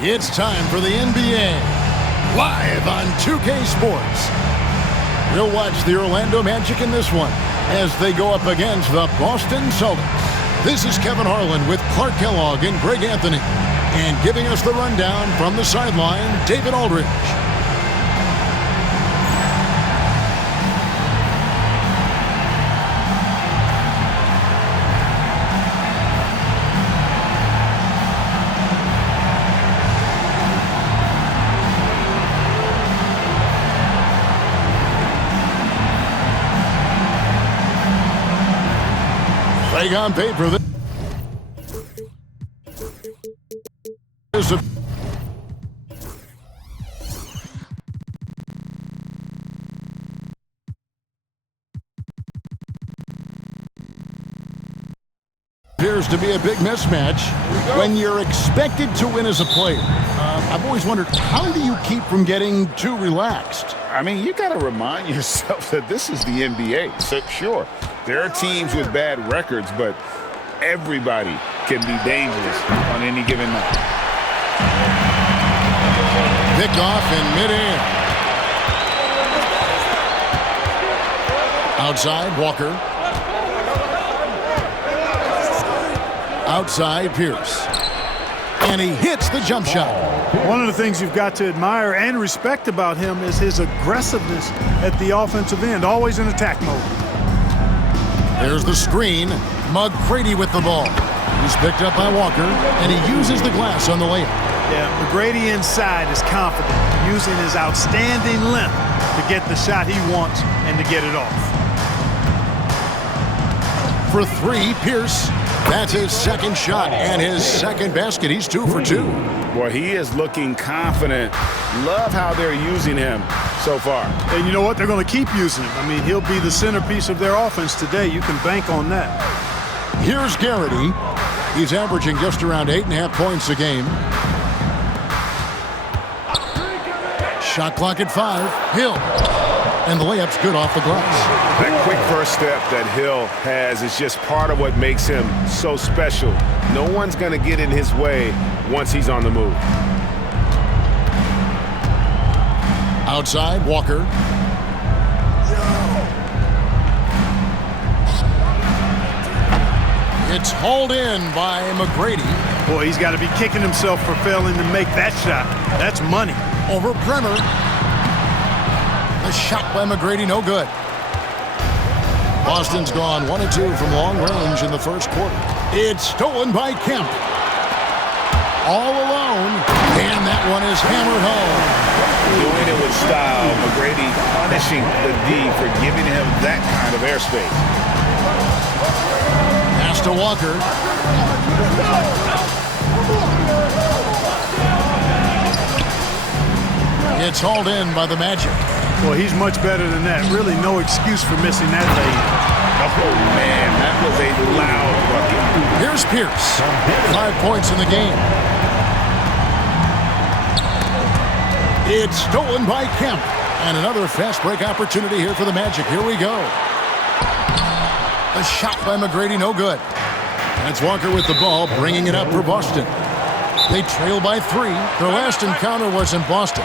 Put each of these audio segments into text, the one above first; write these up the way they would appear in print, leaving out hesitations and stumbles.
It's time for the NBA, live on 2K Sports. We'll watch the Orlando Magic in this one as they go up against the Boston Celtics. This is Kevin Harlan with Clark Kellogg and Greg Anthony. And giving us the rundown from the sideline, David Aldridge. Play on paper. This appears to be a big mismatch when you're expected to win as a player. I've always wondered, how do you keep from getting too relaxed? I mean, you got to remind yourself that this is the NBA. So, sure, there are teams with bad records, but everybody can be dangerous on any given night. Picked off in midair. Outside, Walker. Outside, Pierce. And he hits the jump shot. One of the things you've got to admire and respect about him is his aggressiveness at the offensive end, always in attack mode. There's the screen. McGrady with the ball. He's picked up by Walker, and he uses the glass on the layup. Yeah, McGrady inside is confident, using his outstanding length to get the shot he wants and to get it off. For three, Pierce. That's his second shot and his second basket. He's 2 for 2. Boy, he is looking confident. Love how they're using him so far. And you know what? They're going to keep using him. I mean, he'll be the centerpiece of their offense today. You can bank on that. Here's Garrity. He's averaging just around 8.5 points a game. Shot clock at 5. Hill. And the layup's good off the glass. That quick first step that Hill has is just part of what makes him so special. No one's going to get in his way once he's on the move. Outside, Walker. It's hauled in by McGrady. Boy, he's got to be kicking himself for failing to make that shot. That's money. Over Bremer. The shot by McGrady, no good. Boston's gone 1 of 2 from long range in the first quarter. It's stolen by Kemp. All alone, and that one is hammered home. Doing it with style. McGrady punishing the D for giving him that kind of airspace. Pass to Walker. It's hauled in by the Magic. Well, he's much better than that. Really no excuse for missing that lead. Oh, man, that was a loud bucket. Here's Pierce. 5 points in the game. It's stolen by Kemp. And another fast break opportunity here for the Magic. Here we go. The shot by McGrady, no good. That's Walker with the ball, bringing it up for Boston. They trail by 3. Their last encounter was in Boston.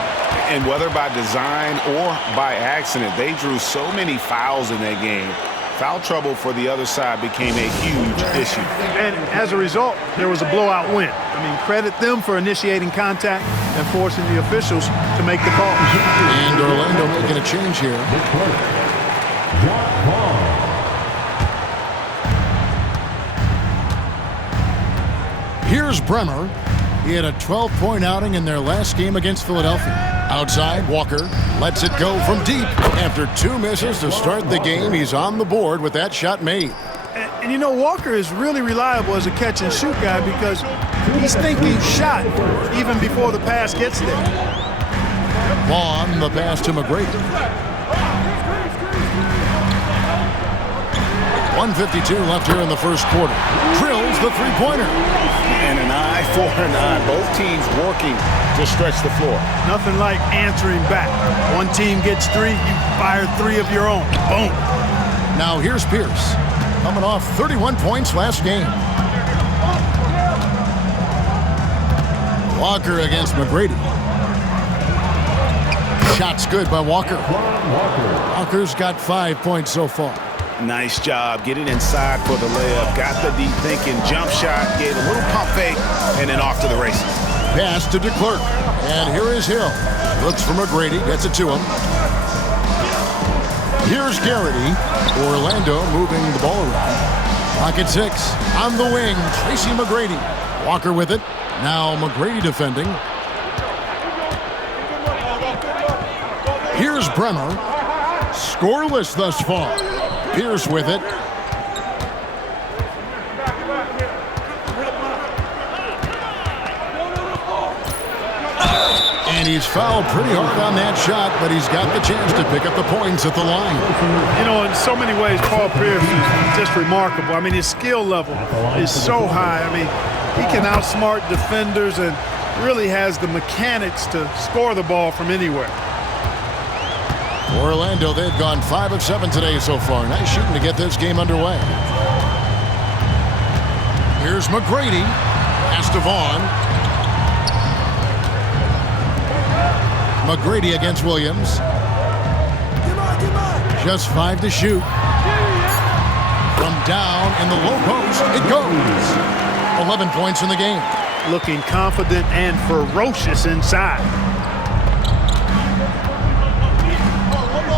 And whether by design or by accident, they drew so many fouls in that game. Foul trouble for the other side became a huge issue. And as a result, there was a blowout win. I mean, credit them for initiating contact and forcing the officials to make the call. And Orlando making a change here. Here's Bremer. He had a 12-point outing in their last game against Philadelphia. Outside, Walker lets it go from deep. After 2 misses to start the game, he's on the board with that shot made. And you know, Walker is really reliable as a catch-and-shoot guy because he's thinking shot even before the pass gets there. Vaughn, the pass to McGrady. 1:52 left here in the first quarter. Drills the three-pointer. And an eye for an eye. Both teams working to stretch the floor. Nothing like answering back. One team gets 3, you fire 3 of your own. Boom. Now here's Pierce, coming off 31 points last game. Walker against McGrady. Shot's good by Walker. Walker's got 5 points so far. Nice job getting inside for the layup. Got the deep thinking jump shot, gave a little pump fake, and then off to the races. Pass to DeClerc. And here is Hill. Looks for McGrady, gets it to him. Here's Garrity. Orlando moving the ball around. Pocket 6. On the wing, Tracy McGrady. Walker with it. Now McGrady defending. Here's Bremer. Scoreless thus far. Pierce with it. And he's fouled pretty hard on that shot, but he's got the chance to pick up the points at the line. You know, in so many ways, Paul Pierce is just remarkable. I mean, his skill level is so high. I mean, he can outsmart defenders and really has the mechanics to score the ball from anywhere. Orlando, they've gone 5 of 7 today so far. Nice shooting to get this game underway. Here's McGrady. Pass to Vaughn. McGrady against Williams. Just 5 to shoot. From down in the low post, it goes. 11 points in the game. Looking confident and ferocious inside.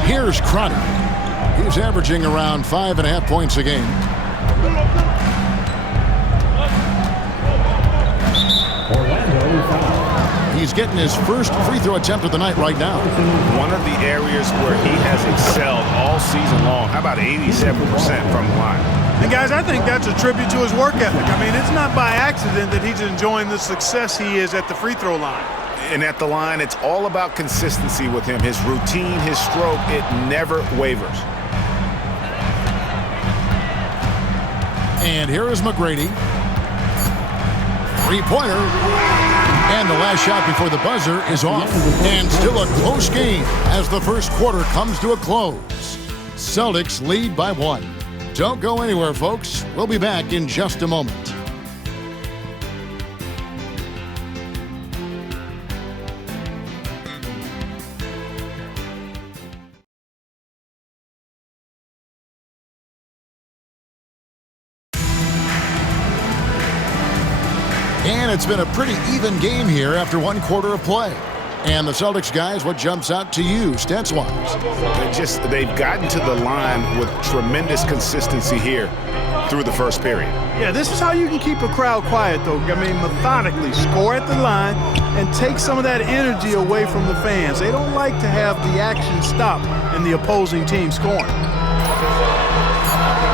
Here's Crotty. He's averaging around 5.5 points a game. He's getting his first free throw attempt of the night right now. One of the areas where he has excelled all season long. How about 87% from the line? And guys, I think that's a tribute to his work ethic. I mean, it's not by accident that he's enjoying the success he is at the free throw line. And at the line, it's all about consistency with him. His routine, his stroke, it never wavers. And here is McGrady. Three-pointer. And the last shot before the buzzer is off. And still a close game as the first quarter comes to a close. Celtics lead by 1. Don't go anywhere, folks. We'll be back in just a moment. And it's been a pretty even game here after 1 quarter of play. And the Celtics guys, what jumps out to you stats-wise? They've gotten to the line with tremendous consistency here through the first period. Yeah, this is how you can keep a crowd quiet, though. I mean, methodically score at the line and take some of that energy away from the fans. They don't like to have the action stop in the opposing team scoring.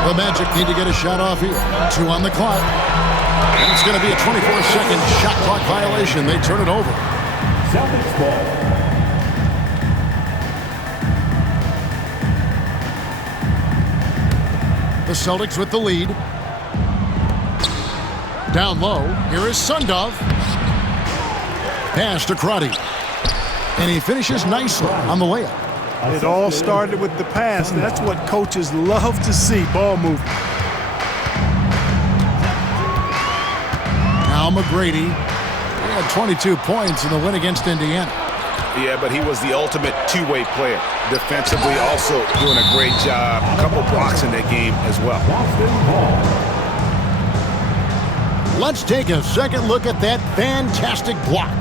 The Magic need to get a shot off here. 2 on the clock. And it's going to be a 24-second shot clock violation. They turn it over. Celtics ball. The Celtics with the lead. Down low. Here is Sundov. Pass to Crotty. And he finishes nicely on the layup. It all started with the pass. That's what coaches love to see, ball movement. Now McGrady. He had 22 points in the win against Indiana. Yeah, but he was the ultimate two-way player. Defensively, also doing a great job. A couple blocks in that game as well. Let's take a second look at that fantastic block.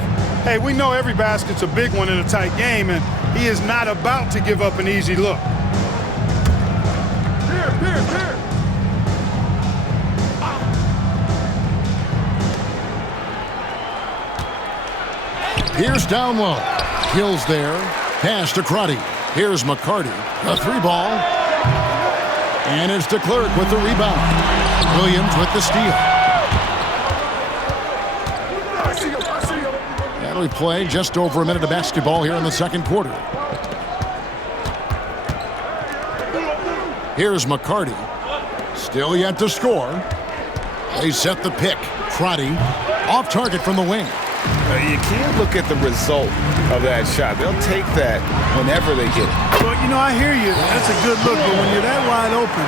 Hey, we know every basket's a big one in a tight game, and he is not about to give up an easy look. Here. Here's down low. Hill's there. Pass to Crotty. Here's McCarty. A 3-ball. And it's DeClerc with the rebound. Williams with the steal. That'll be played just over a minute of basketball here in the second quarter. Here's McCarty. Still yet to score. They set the pick. Crotty off target from the wing. You can't look at the result of that shot. They'll take that whenever they get it. Well, you know, I hear you. That's a good look, but when you're that wide open,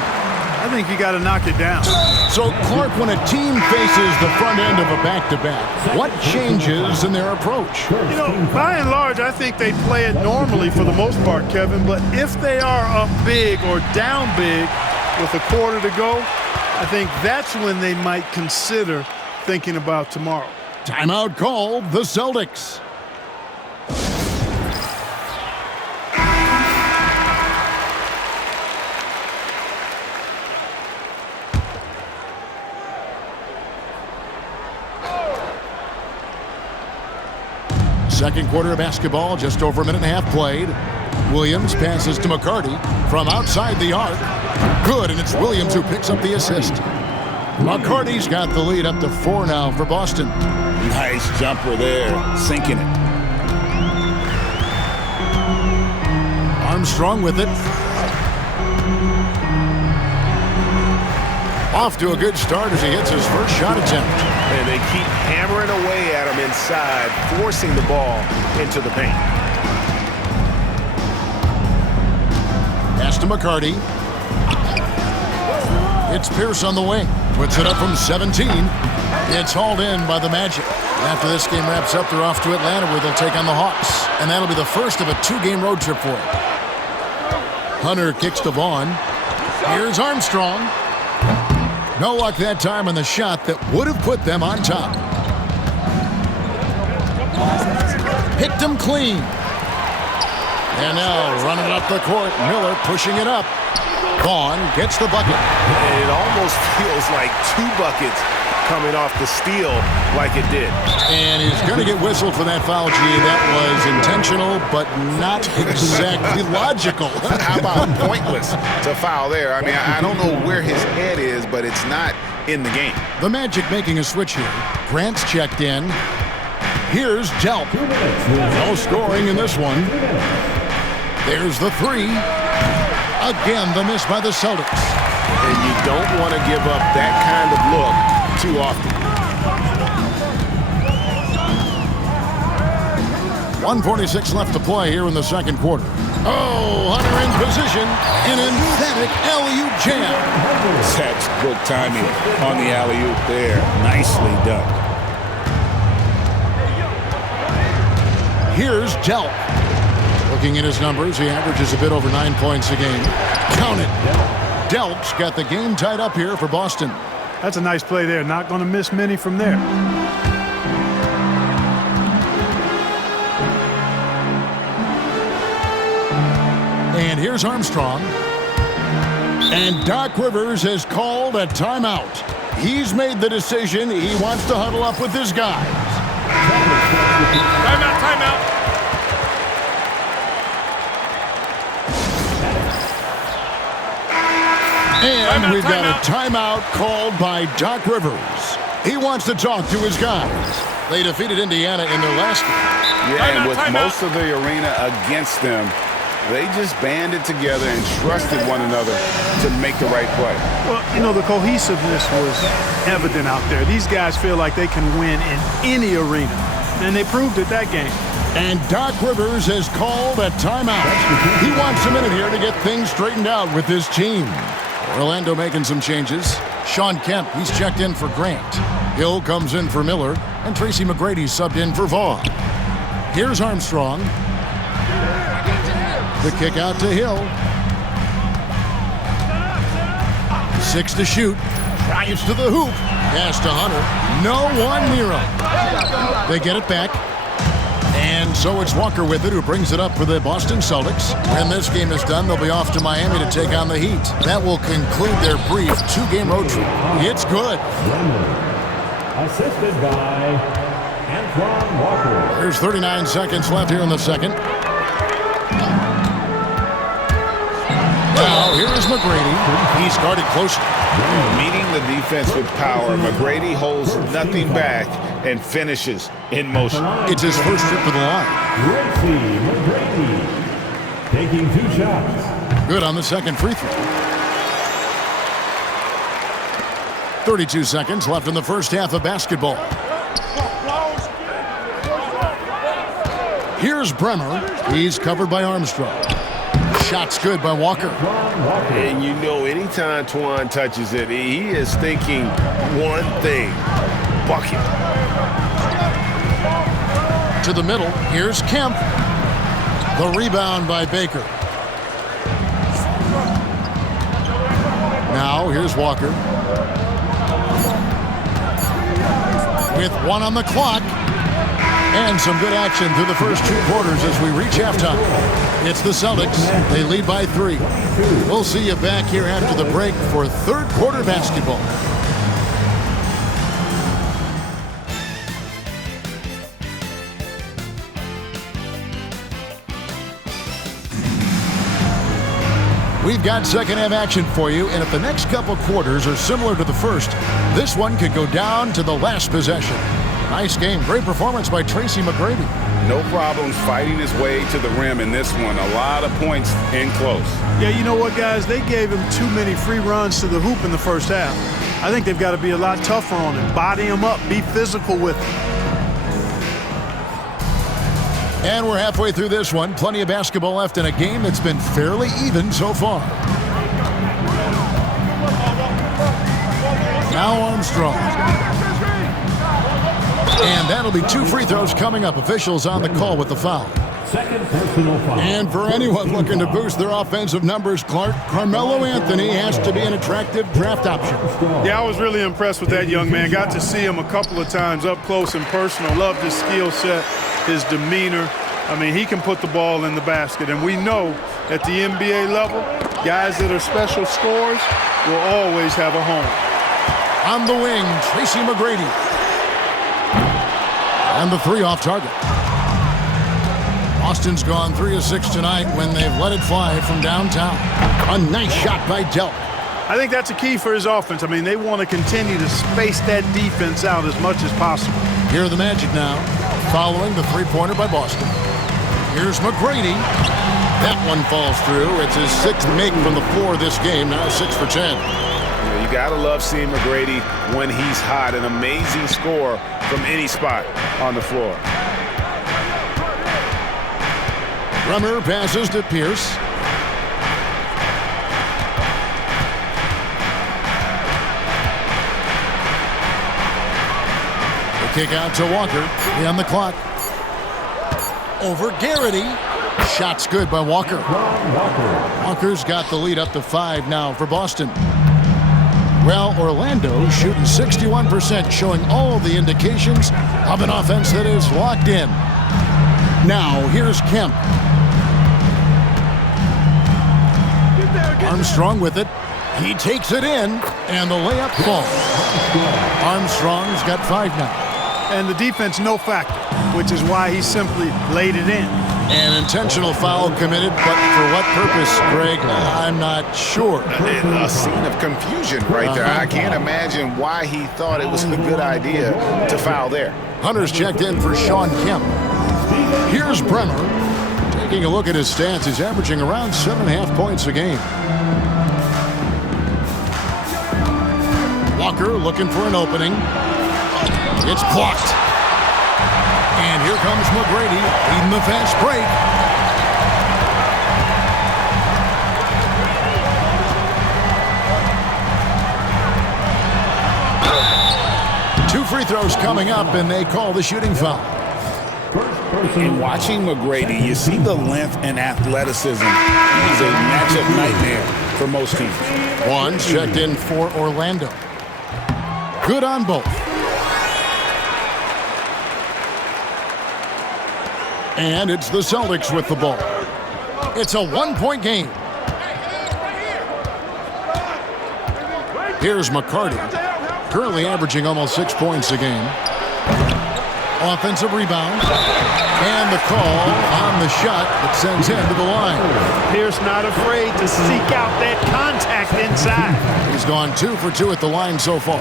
I think you got to knock it down. So, Clark, when a team faces the front end of a back-to-back, what changes in their approach? You know, by and large, I think they play it normally for the most part, Kevin. But if they are up big or down big with a quarter to go, I think that's when they might consider thinking about tomorrow. Timeout called the Celtics. Second quarter of basketball, just over a minute and a half played. Williams passes to McCarty from outside the arc. Good, and it's Williams who picks up the assist. McCarty's got the lead up to 4 now for Boston. Nice jumper there, sinking it. Armstrong with it. Off to a good start as he hits his first shot attempt. And they keep hammering away at him inside, forcing the ball into the paint. Pass to McCarty. It's Pierce on the wing. Puts it up from 17. It's hauled in by the Magic. After this game wraps up, they're off to Atlanta where they'll take on the Hawks. And that'll be the first of a 2-game road trip for them. Hunter kicks to Vaughn. Here's Armstrong. No luck that time on the shot that would have put them on top. Picked him clean. And now running up the court, Miller pushing it up. Vaughn gets the bucket. And it almost feels like 2 buckets coming off the steal like it did. And he's going to get whistled for that foul, G. That was intentional, but not exactly logical. How about pointless to foul there? I mean, I don't know where his head is, but it's not in the game. The Magic making a switch here. Grant's checked in. Here's Delp. No scoring in this one. There's the 3. Again, the miss by the Celtics. And you don't want to give up that kind of look too often. 1:46 left to play here in the second quarter. Oh, Hunter in position. An emphatic alley-oop jam. Textbook timing on the alley-oop there. Nicely done. Here's Delp. Looking at his numbers, he averages a bit over 9 points a game. Count it. Delp's got the game tied up here for Boston. That's a nice play there. Not going to miss many from there. And here's Armstrong. And Doc Rivers has called a timeout. He's made the decision. He wants to huddle up with his guys. Timeout, timeout. And we've got a timeout called by Doc Rivers. He wants to talk to his guys. They defeated Indiana in their last game. Yeah, and with most of the arena against them, they just banded together and trusted one another to make the right play. Well, you know, the cohesiveness was evident out there. These guys feel like they can win in any arena, and they proved it that game. And Doc Rivers has called a timeout. He wants a minute here to get things straightened out with his team. Orlando making some changes. Sean Kemp, he's checked in for Grant. Hill comes in for Miller, and Tracy McGrady subbed in for Vaughn. Here's Armstrong. The kick out to Hill. 6 to shoot. Drives to the hoop. Pass to Hunter. No one near him. They get it back. And so it's Walker with it, who brings it up for the Boston Celtics. When this game is done, they'll be off to Miami to take on the Heat. That will conclude their brief 2-game road trip. It's good. Assisted by Antoine Walker. There's 39 seconds left here in the second. Now, here is McGrady. He's guarded closely. Meeting the defense with power, McGrady holds nothing back and finishes in motion. It's his first trip to the line. Gracie McGrady taking 2 shots. Good on the second free throw. 32 seconds left in the first half of basketball. Here's Bremer. He's covered by Armstrong. Shot's good by Walker. And you know, anytime Twan touches it, he is thinking one thing: bucket. To the middle, here's Kemp. The rebound by Baker. Now, here's Walker. With 1 on the clock. And some good action through the first 2 quarters as we reach halftime. It's the Celtics. They lead by 3. We'll see you back here after the break for third quarter basketball. We've got second-half action for you, and if the next couple quarters are similar to the first, this one could go down to the last possession. Nice game. Great performance by Tracy McGrady. No problems fighting his way to the rim in this one. A lot of points in close. Yeah, you know what, guys? They gave him too many free runs to the hoop in the first half. I think they've got to be a lot tougher on him. Body him up. Be physical with him. And we're halfway through this one. Plenty of basketball left in a game that's been fairly even so far. Now Armstrong. And that'll be 2 free throws coming up. Officials on the call with the foul. Second personal foul. And for anyone looking to boost their offensive numbers, Clark, Carmelo Anthony has to be an attractive draft option. Yeah, I was really impressed with that young man. Got to see him a couple of times up close and personal. Loved his skill set, his demeanor. I mean, he can put the ball in the basket. And we know at the NBA level, guys that are special scorers will always have a home. On the wing, Tracy McGrady. And the 3 off target. Boston's gone 3 of 6 tonight when they've let it fly from downtown. A nice shot by Delk. I think that's a key for his offense. I mean, they want to continue to space that defense out as much as possible. Here are the Magic now, following the 3-pointer by Boston. Here's McGrady. That one falls through. It's his 6th make from the floor this game, now 6 for 10. You gotta love seeing McGrady when he's hot. An amazing score from any spot on the floor. Bremer passes to Pierce. The kick out to Walker. He on the clock. Over Garrity. Shot's good by Walker. Walker's got the lead up to 5 now for Boston. Well, Orlando shooting 61%, showing all the indications of an offense that is locked in. Now, here's Kemp. Armstrong with it. He takes it in, and the layup falls. Armstrong's got 5 now. And the defense no factor, which is why he simply laid it in. An intentional foul committed, but for what purpose, Greg? I'm not sure. A scene of confusion right there. I can't imagine why he thought it was a good idea to foul there. Hunter's checked in for Sean Kemp. Here's Bremer. Taking a look at his stats, he's averaging around 7.5 points a game. Walker looking for an opening. It's blocked. And here comes McGrady leading the fast break. Two free throws coming up, and they call the shooting foul. In watching McGrady, you see the length and athleticism. He's a matchup nightmare for most teams. One's checked in for Orlando. Good on both. And it's the Celtics with the ball. It's a 1-point game. Here's McCarty, currently averaging almost 6 points a game. Offensive rebound. And the call on the shot that sends him to the line. Pierce not afraid to seek out that contact inside. He's gone 2 for 2 at the line so far.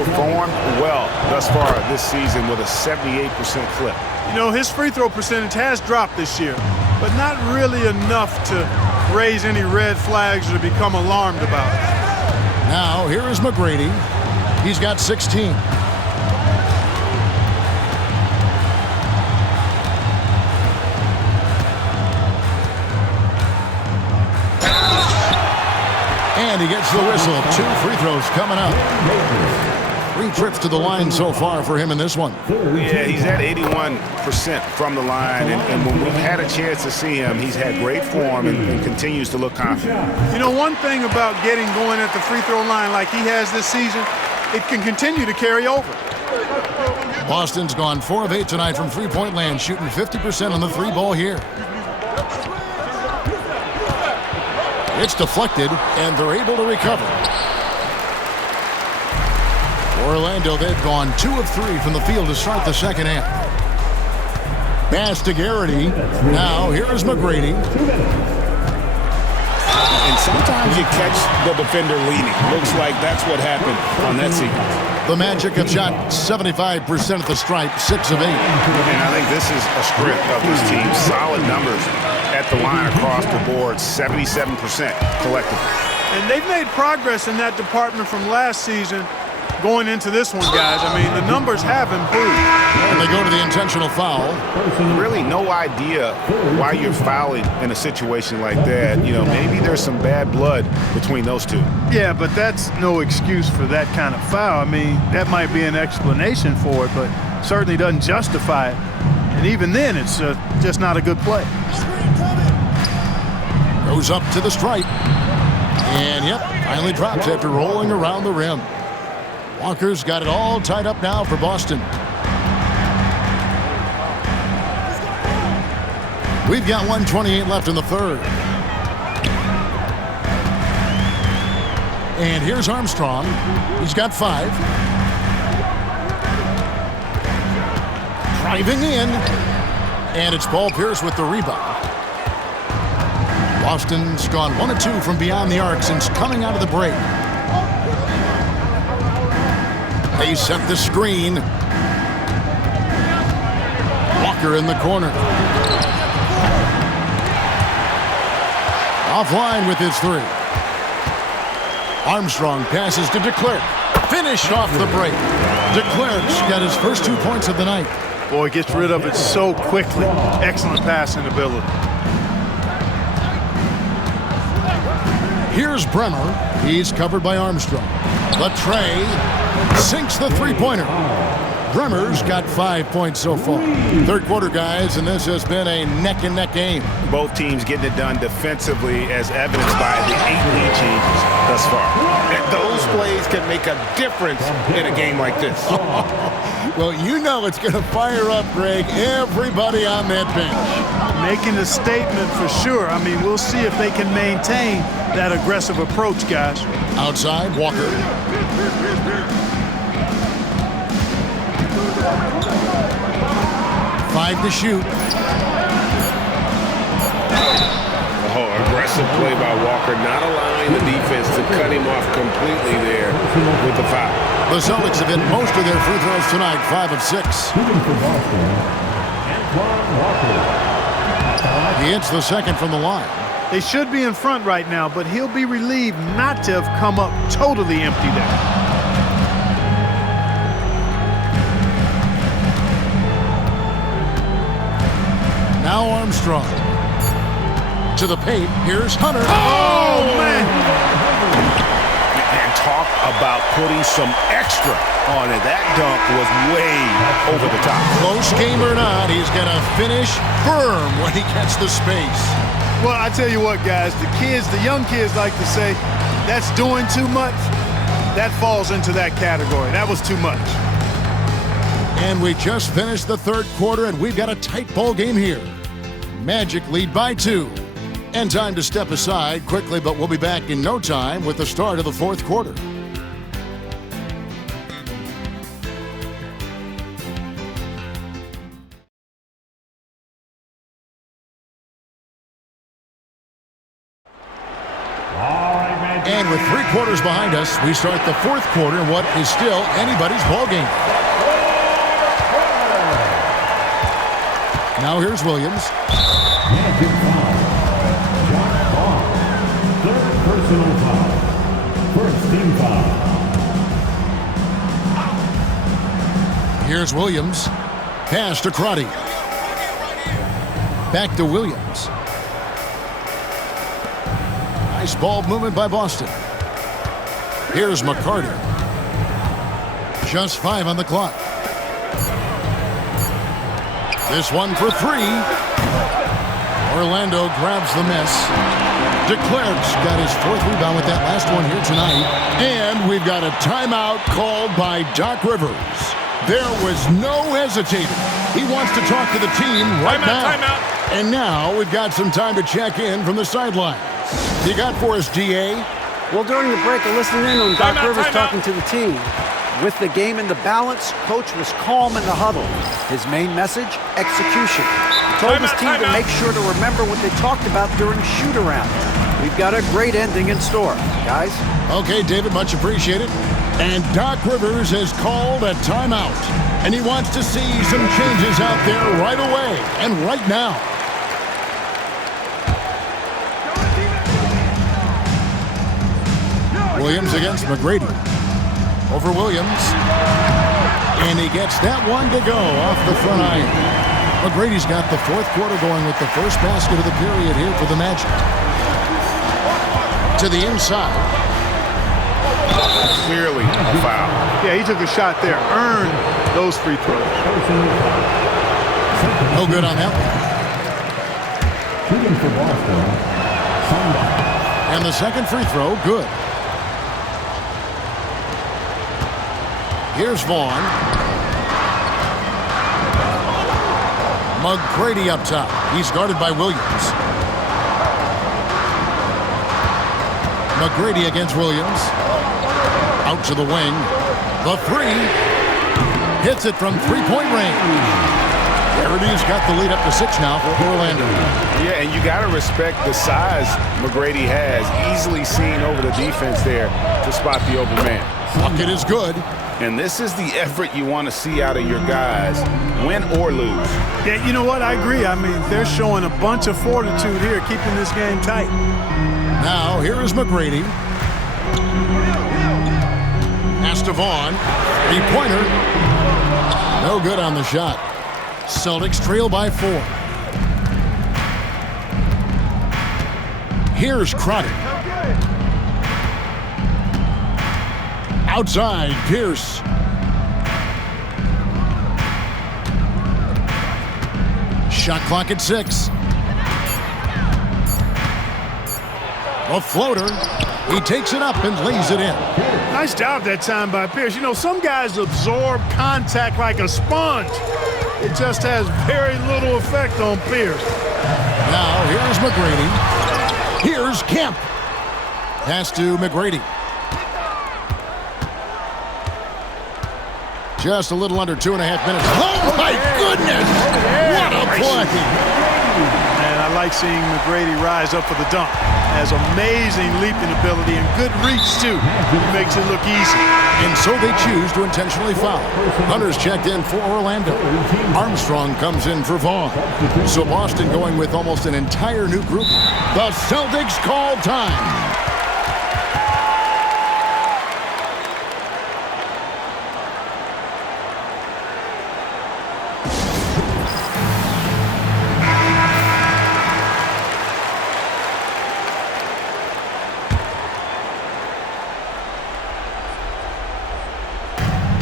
Performed well thus far this season with a 78% clip. You know, his free throw percentage has dropped this year, but not really enough to raise any red flags or to become alarmed about it. Now, here is McGrady. He's got 16. And he gets the whistle. 2 free throws coming up. 3 trips to the line so far for him in this one. Yeah, he's at 81% from the line, and when we've had a chance to see him, he's had great form and continues to look confident. You know, one thing about getting going at the free throw line like he has this season, it can continue to carry over. Boston's gone 4 of 8 tonight from three-point land, shooting 50% on the 3-ball here. It's deflected, and they're able to recover. Orlando, they've gone 2 of 3 from the field to start the second half. Pass to Garrity. Now, here is McGrady. And sometimes you catch the defender leaning. Looks like that's what happened on that sequence. The Magic have shot 75% at the stripe, 6 of 8. And I think this is a strength of this team. Solid numbers at the line across the board, 77% collectively. And they've made progress in that department from last season going into this one, guys. I mean, the numbers have improved. And they go to the intentional foul. Really no idea why you're fouling in a situation like that. You know, maybe there's some bad blood between those two. Yeah, but that's no excuse for that kind of foul. I mean, that might be an explanation for it, but certainly doesn't justify it. And even then, it's just not a good play. Goes up to the stripe. And, yep, finally drops after rolling around the rim. Walker's got it all tied up now for Boston. We've got 1:28 left in the third. And here's Armstrong. He's got 5. Driving in. And it's Paul Pierce with the rebound. Boston's gone 1 of 2 from beyond the arc since coming out of the break. They set the screen. Walker in the corner. Offline with his 3. Armstrong passes to DeClerc. Finished off the break. DeClerc's got his first 2 points of the night. Boy, gets rid of it so quickly. Excellent passing ability. Here's Bremer. He's covered by Armstrong. Latrey sinks the 3-pointer. Bremer's got 5 points so far. Third quarter, guys, and this has been a neck-and-neck game. Both teams getting it done defensively, as evidenced by the 8 lead changes thus far. And those plays can make a difference in a game like this. Well, you know it's going to fire up, Greg, everybody on that bench. Making a statement for sure. I mean, we'll see if they can maintain that aggressive approach, guys. Outside, Walker. 5 to shoot. Oh, aggressive play by Walker, not allowing the defense to cut him off completely there with the foul. The Celtics have hit most of their free throws tonight, 5 of 6. He hits the second from the line. They should be in front right now, but he'll be relieved not to have come up totally empty there. Now Armstrong. To the paint. Here's Hunter. Oh, man! And talk about putting some extra on it. That dunk was way over the top. Close game or not, he's going to finish firm when he gets the space. Well, I tell you what, guys, the young kids like to say, that's doing too much. That falls into that category. That was too much. And we just finished the third quarter, and we've got a tight ball game here. Magic lead by 2. And time to step aside quickly, but we'll be back in no time with the start of the fourth quarter. And with 3 quarters behind us, we start the fourth quarter in what is still anybody's ball game. Now here's Williams. Third personal foul. First team foul. Here's Williams. Pass to Crotty. Back to Williams. Nice ball movement by Boston. Here's McCarter. Just 5 on the clock. This one for 3. Orlando grabs the miss. DeClerc's got his 4th rebound with that last one here tonight. And we've got a timeout called by Doc Rivers. There was no hesitating. He wants to talk to the team right now. Timeout. And now we've got some time to check in from the sidelines. You got for us, DA? Well, during the break, I listened in on Doc Rivers talking to the team. With the game in the balance, Coach was calm in the huddle. His main message, execution. He told his team to make sure to remember what they talked about during shoot-around. We've got a great ending in store, guys. Okay, David, much appreciated. And Doc Rivers has called a timeout. And he wants to see some changes out there right away and right now. Williams against McGrady. Over Williams. And he gets that one to go off the front iron. McGrady's got the 4th quarter going with the first basket of the period here for the Magic. To the inside. Clearly a foul. Yeah, he took a shot there. Earned those free throws. No good on that one. Shooting for Boston. And the second free throw, good. Here's Vaughn. McGrady up top. He's guarded by Williams. McGrady against Williams. Out to the wing. The 3. Hits it from three-point range. There it is. Got the lead up to 6 now for Orlando. Yeah, and you got to respect the size McGrady has. Easily seen over the defense there to spot the open man. Bucket is good. And this is the effort you want to see out of your guys, win or lose. Yeah, you know what? I agree. I mean, they're showing a bunch of fortitude here, keeping this game tight. Now, here is McGrady. Pass to Vaughn. 3-pointer. No good on the shot. Celtics trail by 4. Here's Crotty. Outside, Pierce. Shot clock at 6. A floater. He takes it up and lays it in. Nice job that time by Pierce. You know, some guys absorb contact like a sponge. It just has very little effect on Pierce. Now, here's McGrady. Here's Kemp. Pass to McGrady. Just a little under 2.5 minutes. Oh, my goodness! What a play! And I like seeing McGrady rise up for the dunk. Has amazing leaping ability and good reach, too. It makes it look easy. And so they choose to intentionally foul. Hunter's checked in for Orlando. Armstrong comes in for Vaughn. So Boston going with almost an entire new group. The Celtics call time.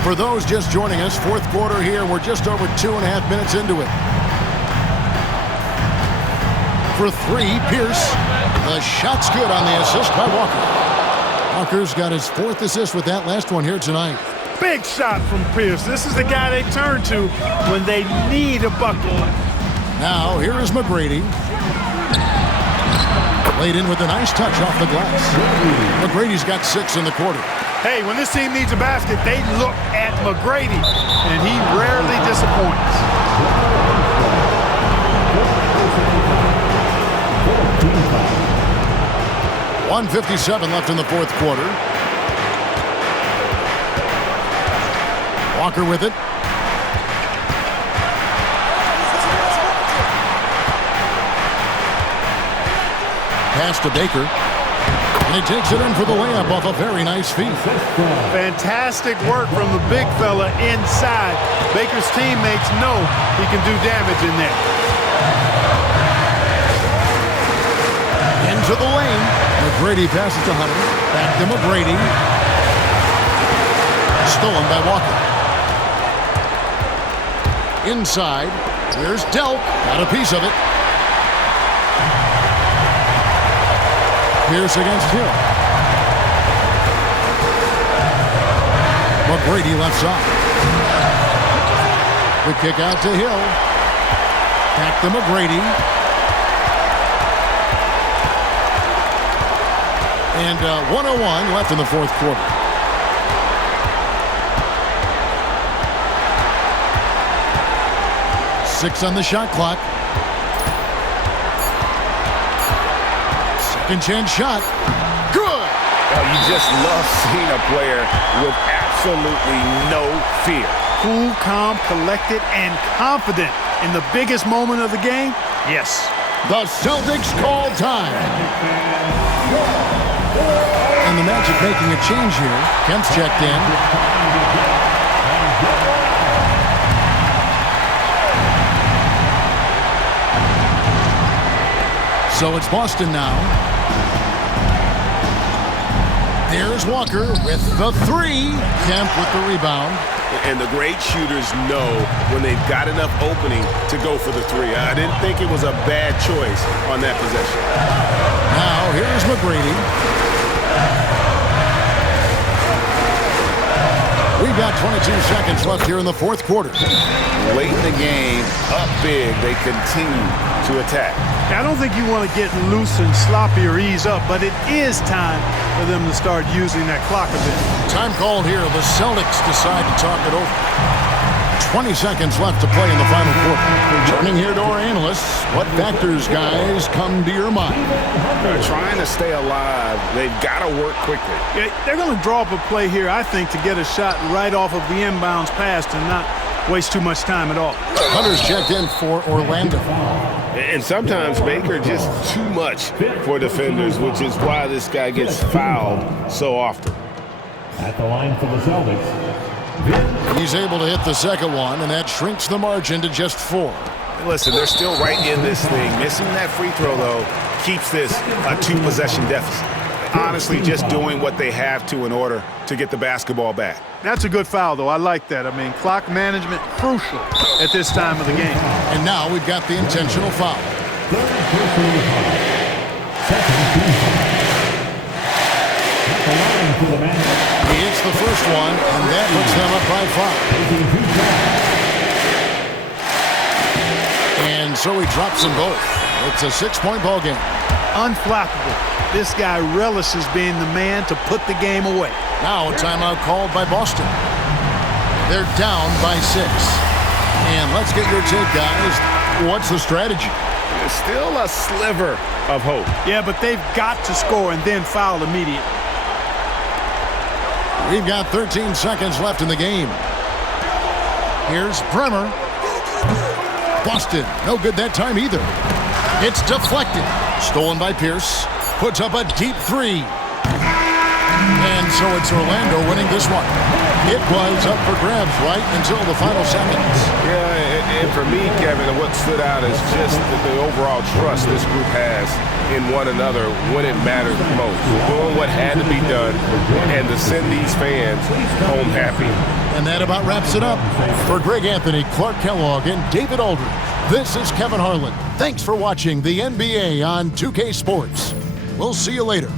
For those just joining us, 4th quarter here. We're just over 2.5 minutes into it. For 3, Pierce. The shot's good on the assist by Walker. Walker's got his 4th assist with that last one here tonight. Big shot from Pierce. This is the guy they turn to when they need a bucket. Now, here is McGrady. Laid in with a nice touch off the glass. McGrady's got 6 in the quarter. Hey, when this team needs a basket, they look at McGrady, and he rarely disappoints. 1:57 left in the 4th quarter. Walker with it. Pass to Baker. And he takes it in for the layup off a very nice feed. Fantastic work from the big fella inside. Baker's teammates know he can do damage in there. Into the lane. McGrady passes to Hunter. Back to McGrady. stolen by Walker. Inside, here's Delk. Got a piece of it. Pierce against Hill. McGrady left side. The kick out to Hill. Back to McGrady. And 1:01 left in the fourth quarter. Six on the shot clock. Second chance shot. Good! Oh, you just love seeing a player with absolutely no fear. Cool, calm, collected, and confident in the biggest moment of the game? Yes. The Celtics call time. And the Magic making a change here. Kemp's checked in. So it's Boston now. There's Walker with the three. Kemp with the rebound. And the great shooters know when they've got enough opening to go for the three. I didn't think it was a bad choice on that possession. Now here's McGrady. We've got 22 seconds left here in the fourth quarter. Late in the game, up big, they continue to attack. I don't think you want to get loose and sloppy or ease up, but it is time for them to start using that clock a bit. Time called here. The Celtics decide to talk it over. 20 seconds left to play in the final quarter. Turning here to our analysts, what factors, guys, come to your mind? They're trying to stay alive. They've got to work quickly. Yeah, they're going to draw up a play here, I think, to get a shot right off of the inbounds pass and not waste too much time at all. Hunter's checked in for Orlando. And sometimes Baker just too much for defenders, which is why this guy gets fouled so often. At the line for the Celtics. He's able to hit the second one, and that shrinks the margin to just 4. Listen, they're still right in this thing. Missing that free throw, though, keeps this a 2-possession deficit. Honestly, just doing what they have to in order to get the basketball back. That's a good foul, though. I like that. I mean, clock management crucial at this time of the game. And now we've got the intentional foul. He hits the first one, and that puts them up by 5. And so he drops them both. It's a 6-point ball game. Unflappable. This guy relishes being the man to put the game away. Now a timeout called by Boston. They're down by 6. And let's get your take, guys. What's the strategy? There's still a sliver of hope. Yeah, but they've got to score and then foul immediately. We've got 13 seconds left in the game. Here's Bremer. Boston, no good that time either. It's deflected. Stolen by Pierce. Puts up a deep 3. And so it's Orlando winning this one. It was up for grabs right until the final seconds. Yeah, and for me, Kevin, what stood out is just the overall trust this group has in one another when it matters most. Doing what had to be done and to send these fans home happy. And that about wraps it up. For Greg Anthony, Clark Kellogg, and David Aldridge, this is Kevin Harlan. Thanks for watching the NBA on 2K Sports. We'll see you later.